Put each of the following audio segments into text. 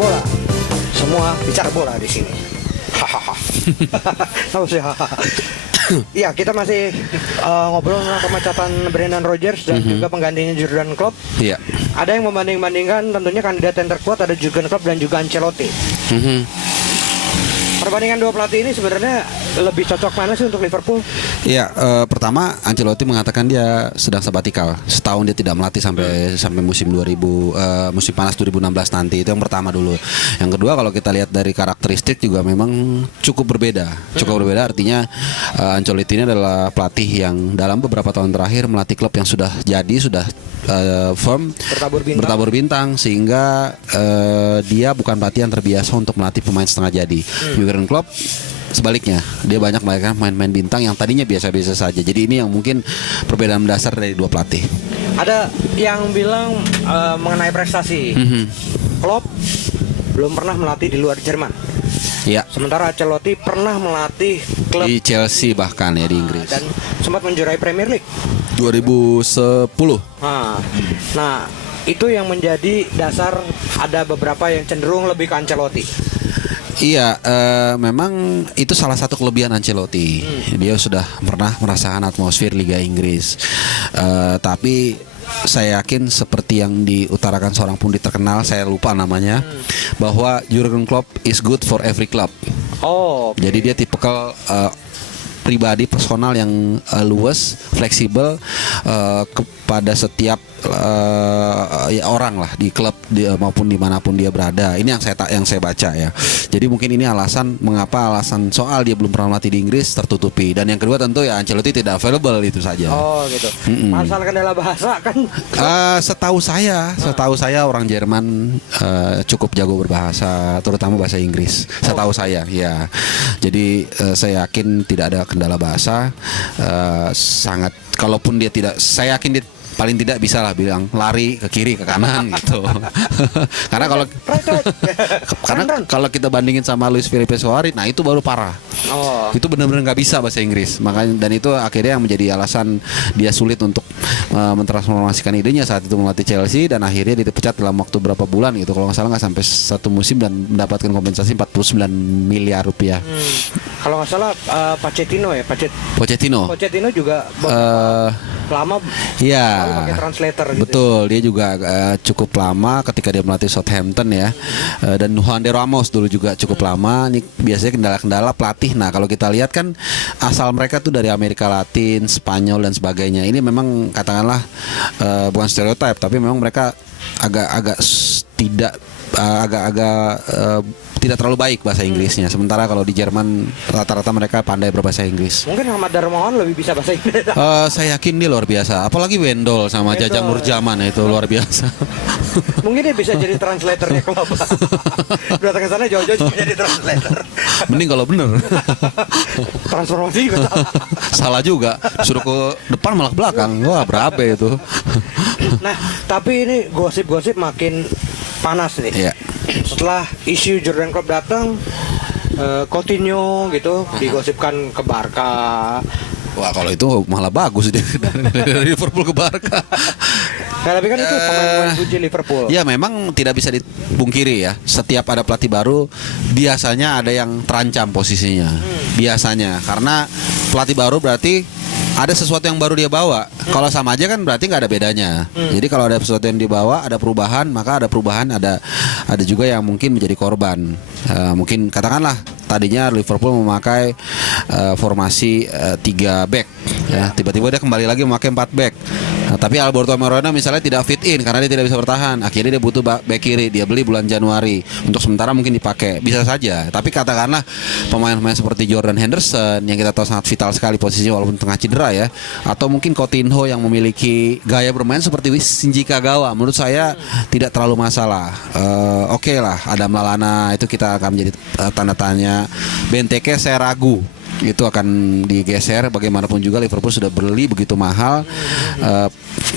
bola. Semua bicara bola di sini. Hahaha. Tahu sih. Iya, kita masih ngobrol tentang pemecatan Brendan Rodgers dan juga penggantinya Jurgen Klopp. Iya. Ada yang membanding-bandingkan tentunya kandidat yang terkuat ada Jurgen Klopp dan juga Ancelotti. Perbandingan dua pelatih ini sebenarnya lebih cocok mana sih untuk Liverpool? Iya, pertama Ancelotti mengatakan dia sedang sabatikal. Setahun dia tidak melatih sampai musim musim panas 2016 nanti. Itu yang pertama dulu. Yang kedua, kalau kita lihat dari karakteristik juga memang cukup berbeda. Cukup berbeda artinya Ancelotti ini adalah pelatih yang dalam beberapa tahun terakhir melatih klub yang sudah jadi, sudah firm, bertabur bintang sehingga dia bukan pelatih yang terbiasa untuk melatih pemain setengah jadi. Jurgen Klopp sebaliknya, dia banyak melahirkan pemain-pemain bintang yang tadinya biasa-biasa saja. Jadi ini yang mungkin perbedaan mendasar dari dua pelatih. Ada yang bilang mengenai prestasi. Klopp belum pernah melatih di luar Jerman. Ya. Sementara Ancelotti pernah melatih klub di Chelsea bahkan ya di Inggris. Dan sempat menjuarai Premier League 2010. Nah, itu yang menjadi dasar ada beberapa yang cenderung lebih ke Ancelotti. Iya, memang itu salah satu kelebihan Ancelotti. Dia sudah pernah merasakan atmosfer Liga Inggris. Tapi saya yakin seperti yang diutarakan seorang pundit terkenal, saya lupa namanya, bahwa Jurgen Klopp is good for every club. Oh, okay. Jadi dia tipikal pribadi personal yang luwes, fleksibel kepada setiap ya orang lah di klub maupun dimanapun dia berada. Ini yang saya baca ya. Jadi mungkin ini alasan soal dia belum pernah melatih di Inggris tertutupi. Dan yang kedua tentu ya Ancelotti tidak available, itu saja. Oh gitu. Masalah kendala bahasa kan? Setahu saya orang Jerman cukup jago berbahasa, terutama bahasa Inggris. Setahu saya ya. Jadi saya yakin tidak ada kendala bahasa. Sangat, kalaupun dia tidak, saya yakin dia paling tidak bisa lah bilang lari ke kiri ke kanan gitu. Karena kalau kita bandingin sama Luis Felipe Scolari, nah itu baru parah. Itu benar-benar nggak bisa bahasa Inggris. Makanya, dan itu akhirnya yang menjadi alasan dia sulit untuk mentransformasikan idenya saat itu melatih Chelsea, dan akhirnya dia dipecat dalam waktu berapa bulan gitu. Kalau nggak salah nggak sampai satu musim dan mendapatkan kompensasi 49 miliar rupiah. Kalau nggak salah Pochettino juga lama. Iya. Pakai translator gitu. Betul, dia juga cukup lama ketika dia melatih Southampton ya. Dan Juan de Ramos dulu juga cukup lama. Ini biasanya kendala-kendala pelatih. Nah, kalau kita lihat kan asal mereka tuh dari Amerika Latin, Spanyol dan sebagainya. Ini memang katakanlah bukan stereotip, tapi memang mereka agak tidak terlalu baik bahasa Inggrisnya. Sementara kalau di Jerman rata-rata mereka pandai berbahasa Inggris. Mungkin Ahmad Darmawan lebih bisa bahasa Inggris. Saya yakin dia luar biasa. Apalagi Wendol sama Jajang Nurjaman itu luar biasa. Mungkin dia bisa jadi translatornya klub. Datang ke sana jauh-jauh jadi translator. Mending kalau bener. Transformasi juga salah juga. Suruh ke depan malah ke belakang. Wah, berapa itu. Nah, tapi ini gosip-gosip makin panas nih. Iya. Setelah isu Jurgen Klopp datang, Coutinho gitu digosipkan ke Barca. Wah, kalau itu malah bagus dia dari Liverpool ke Barca. Nah, tapi kan itu pemain kunci Liverpool. Ya, memang tidak bisa dipungkiri ya. Setiap ada pelatih baru biasanya ada yang terancam posisinya. Biasanya karena pelatih baru berarti ada sesuatu yang baru dia bawa. Kalau sama aja kan berarti nggak ada bedanya. Jadi kalau ada sesuatu yang dibawa, ada perubahan, maka ada perubahan, ada juga yang mungkin menjadi korban. Mungkin katakanlah tadinya Liverpool memakai formasi 3 back ya, tiba-tiba dia kembali lagi memakai 4 back. Nah, tapi Alberto Moreno misalnya tidak fit in karena dia tidak bisa bertahan. Akhirnya dia butuh back kiri, dia beli bulan Januari. Untuk sementara mungkin dipakai, bisa saja. Tapi katakanlah pemain-pemain seperti Jordan Henderson yang kita tahu sangat vital sekali posisinya walaupun tengah cedera ya, atau mungkin Coutinho yang memiliki gaya bermain seperti Shinji Kagawa, menurut saya tidak terlalu masalah. Oke lah, Adam Lallana itu kita akan menjadi tanda tanya. Benteke saya ragu itu akan digeser. Bagaimanapun juga Liverpool sudah beli begitu mahal,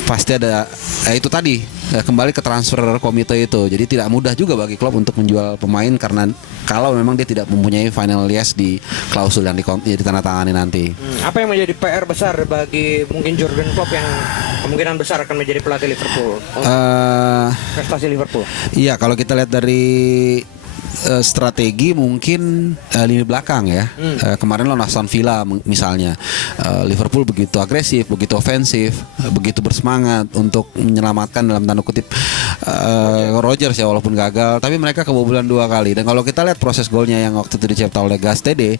pasti ada itu tadi kembali ke transfer komite itu. Jadi tidak mudah juga bagi klub untuk menjual pemain karena kalau memang dia tidak mempunyai final yes di klausul yang ditandatangani nanti. Apa yang menjadi PR besar bagi mungkin Jurgen Klopp yang kemungkinan besar akan menjadi pelatih Liverpool? prestasi Liverpool? Iya, kalau kita lihat dari strategi mungkin lini belakang ya. Kemarin lawan Aston Villa misalnya, Liverpool begitu agresif, begitu ofensif, begitu bersemangat untuk menyelamatkan dalam tanda kutip Rodgers ya, walaupun gagal, tapi mereka kebobolan 2 kali. Dan kalau kita lihat proses golnya yang waktu itu dicetak oleh Gastede,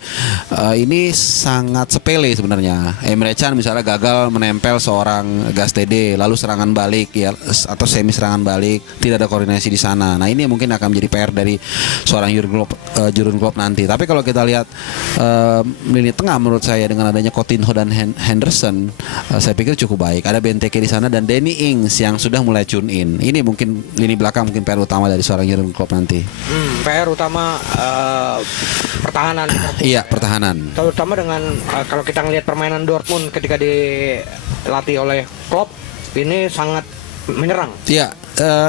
ini sangat sepele sebenarnya. Emre Can misalnya gagal menempel seorang Gastede, lalu serangan balik ya, atau semi serangan balik, tidak ada koordinasi di sana. Nah ini mungkin akan menjadi PR dari seorang Jurgen Klopp nanti. Tapi kalau kita lihat lini tengah, menurut saya dengan adanya Coutinho dan Henderson, saya pikir cukup baik. Ada Benteke di sana dan Danny Ings yang sudah mulai tune in. Ini mungkin lini belakang mungkin PR utama dari seorang Jurgen Klopp nanti. PR utama pertahanan. Iya, pertahanan. Terutama dengan kalau kita ngelihat permainan Dortmund ketika dilatih oleh Klopp, ini sangat menyerang. Iya,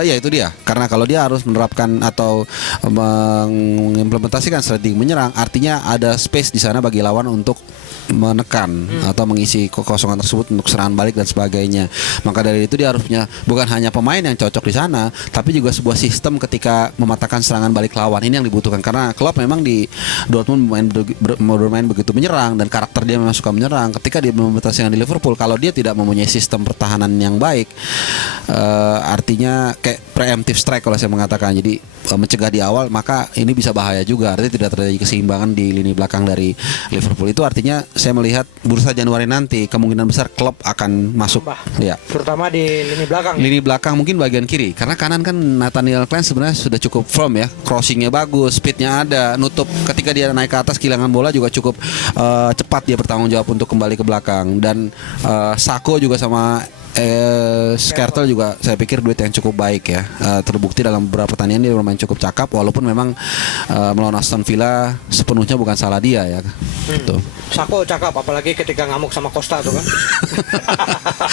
ya itu dia. Karena kalau dia harus menerapkan atau mengimplementasikan strategi menyerang, artinya ada space di sana bagi lawan untuk menekan atau mengisi kekosongan tersebut untuk serangan balik dan sebagainya. Maka dari itu dia harus punya bukan hanya pemain yang cocok di sana, tapi juga sebuah sistem ketika mematahkan serangan balik lawan. Ini yang dibutuhkan karena Klopp memang di Dortmund bermain begitu menyerang dan karakter dia memang suka menyerang. Ketika dia mengimplementasikan di Liverpool, kalau dia tidak mempunyai sistem pertahanan yang baik, artinya kayak preemptive strike kalau saya mengatakan. Jadi mencegah di awal, maka ini bisa bahaya juga. Artinya tidak terjadi keseimbangan di lini belakang dari Liverpool. Itu artinya saya melihat bursa Januari nanti kemungkinan besar Klopp akan masuk. Ya. Terutama di lini belakang. Lini belakang mungkin bagian kiri. Karena kanan kan Nathaniel Klein sebenarnya sudah cukup firm ya. Crossingnya bagus, speednya ada, nutup ketika dia naik ke atas kehilangan bola juga cukup cepat dia bertanggung jawab untuk kembali ke belakang. Dan Sako juga sama Skrtel juga saya pikir duet yang cukup baik ya. Terbukti dalam beberapa pertandingan dia bermain cukup cakap, walaupun memang melawan Aston Villa sepenuhnya bukan salah dia ya. Gitu. Sako cakap, apalagi ketika ngamuk sama Costa tuh kan.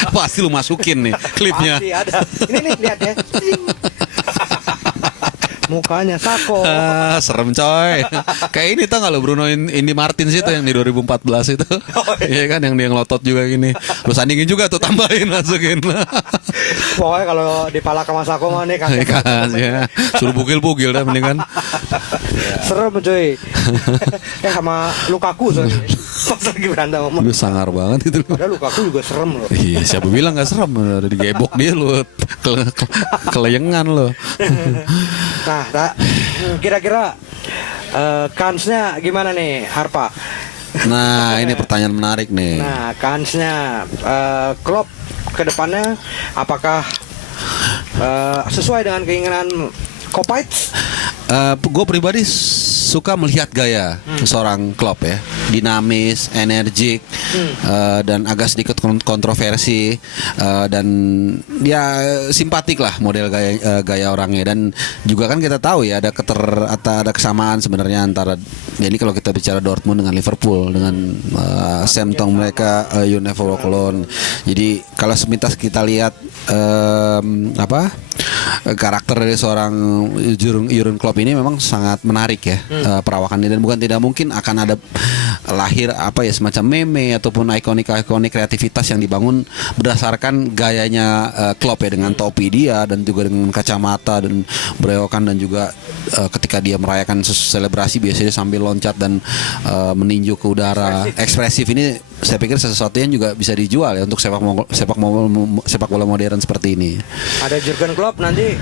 Pasti lu masukin nih klipnya. Pasti ada. Ini nih lihat ya. Mukanya Sako. Serem coy. Kayak ini tau gak lo Bruno Indy Martins itu yang di 2014 itu. Iya kan yang dia ngelotot juga gini. Lu sandingin juga tuh, tambahin, masukin. Pokoknya kalau dipalak sama Sako mah nih kan ya. Suruh bugil-bugil dah mendingan. Serem cuy. Sama Lukaku soalnya. Pas lagi berantem sama. Lu sangar banget itu. Padahal Lukaku juga serem loh. Iya, siapa bilang gak serem? Udah digebok dia lu. Keleyengan lo. Nah, kira-kira kansnya gimana nih, Harpa? Nah, ini pertanyaan menarik nih. Nah, kansnya Klopp ke depannya apakah sesuai dengan keinginan Kopites? Gue pribadi suka melihat gaya seorang Klopp ya, dinamis, energik, dan agak sedikit kontroversi, dan ya simpatik lah model gaya orangnya. Dan juga kan kita tahu ya ada ada kesamaan sebenarnya antara ya, ini kalau kita bicara Dortmund dengan Liverpool dengan Sam Tong mereka You Never Walk Alone. Jadi kalau sepintas kita lihat karakter dari seorang Jurgen Klopp ini memang sangat menarik ya, perawakannya, dan bukan tidak mungkin akan ada lahir semacam meme ataupun ikonik kreativitas yang dibangun berdasarkan gayanya Klopp ya, dengan topi dia dan juga dengan kacamata dan berewokan, dan juga ketika dia merayakan selebrasi biasanya sambil loncat dan meninju ke udara, ekspresif. Ini saya pikir sesuatu yang juga bisa dijual ya untuk sepak bola modern seperti ini. Ada Jurgen Klopp nanti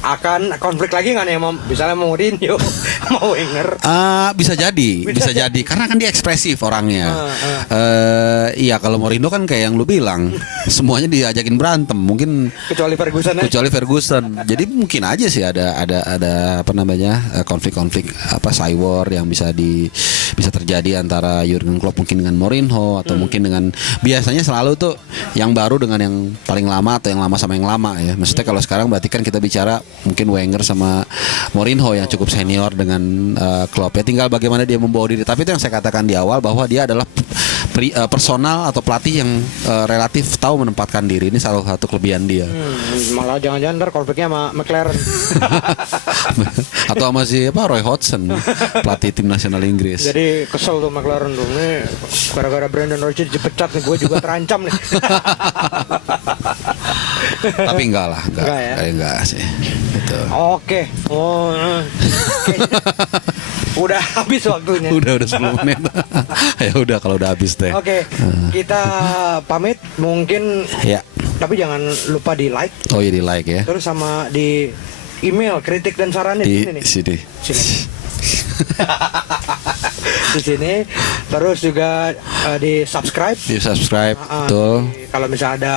akan konflik lagi nggak nih, misalnya mau Mourinho mau Wenger? Bisa jadi karena kan dia ekspresif orangnya. Iya, kalau Mourinho kan kayak yang lu bilang semuanya diajakin berantem, mungkin kecuali Ferguson. Jadi mungkin aja sih ada konflik-konflik cywar yang bisa terjadi antara Jurgen Klopp mungkin dengan Mourinho, atau mungkin dengan, biasanya selalu tuh yang baru dengan yang paling lama atau yang lama sama yang lama ya. Maksudnya kalau sekarang berarti kan kita bicara mungkin Wenger sama Mourinho yang cukup senior dengan Klopp ya, tinggal bagaimana dia membawa diri. Tapi itu yang saya katakan di awal, bahwa dia adalah personal atau pelatih yang relatif tahu menempatkan diri. Ini salah satu kelebihan dia. Malah jangan-jangan ntar konfliknya sama McLaren atau sama Roy Hodgson, pelatih tim nasional Inggris. Jadi kesel tuh McLaren tuh, nih gara-gara Brendan Rodgers dipecat nih, gue juga terancam nih. Tapi enggak lah, enggak. Enggak ya? Enggak sih. Gitu. Oke. Oh, kayaknya udah habis waktunya. Udah 10 menit. Ya udah kalau udah habis teh. Oke, kita pamit mungkin, Ya. tapi jangan lupa di like, Oh iya di like ya. terus sama di email kritik dan sarannya di sini Di nih. sini. Sini. Di sini, terus juga di subscribe. Di subscribe, betul. Kalau misalnya ada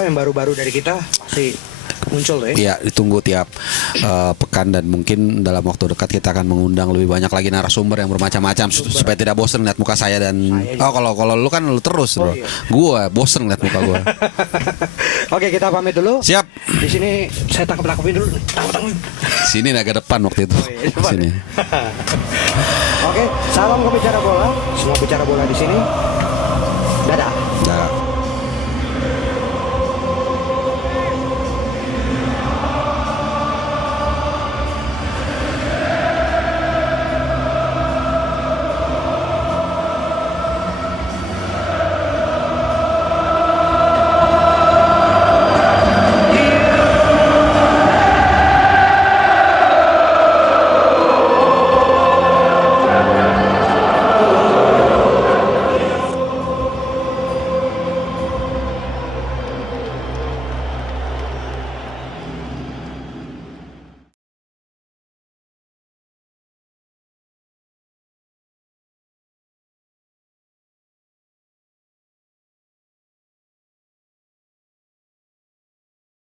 yang baru-baru dari kita pasti muncul ya. Iya, ditunggu tiap pekan dan mungkin dalam waktu dekat kita akan mengundang lebih banyak lagi narasumber yang bermacam-macam supaya tidak bosan lihat muka saya dan kalau lu kan lu terus, Bro. Iya. Gua bosan lihat muka gua. Oke, kita pamit dulu. Siap. Di sini saya tangkap-tangkapin dulu. Tangkap. Sini agak depan waktu itu. iya, depan. Sini. Oke, salam ke bicara bola. Semua bicara bola di sini. Dadah.